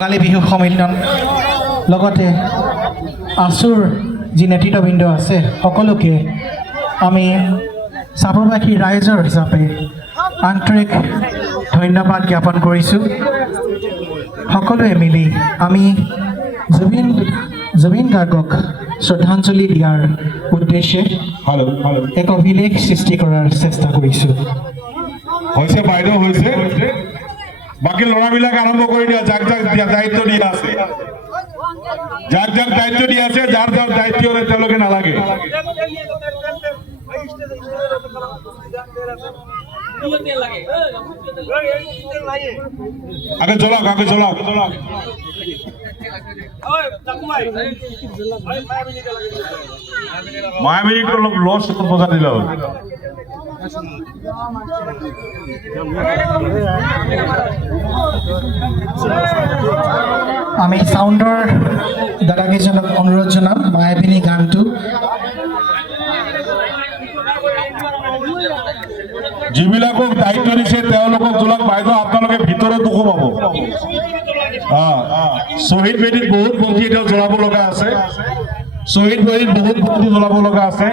কালী বিহু সন্মিলন লগতে আছুৰ যি নেতৃত্ববৃন্দ আছে সকলোকে আমি চাপৰবাসী ৰাইজৰ হিচাপে আন্তৰিক ধন্যবাদ জ্ঞাপন কৰিছোঁ। সকলোৱে মিলি আমি জুবিন গাৰ্গক শ্ৰদ্ধাঞ্জলি দিয়াৰ উদ্দেশ্যে এক অভিলেখ সৃষ্টি কৰাৰ চেষ্টা কৰিছোঁ। হৈছে বাইদেউ হৈছে বাকি ল'ৰাবিলাক আৰম্ভ কৰি দিয়া যাক দায়িত্ব দিয়া আছে যাক দায়িত্ব দিয়া আছে যাৰ দায়িত্ব তেওঁলোকে নালাগে আগে জ্বলাওক মায়াবিনীক অলপ লছ বজাই দিলে হ'ল। আমি সাউন্ডৰ দাদাকেইজনক অনুৰোধ জনাম মায়াবিনী গানটো যিবিলাকক দায়িত্ব দিছে তেওঁলোকক জ্বলাওক। বাইদেউ আপোনালোকে ভিতৰত দুখ পাব। শ্বহীদ বেদীত বহুত বন্তি এতিয়া জ্বলাব লগা আছে। শ্বহীদ বেদীত বহুত বন্তি জ্বলাব লগা আছে।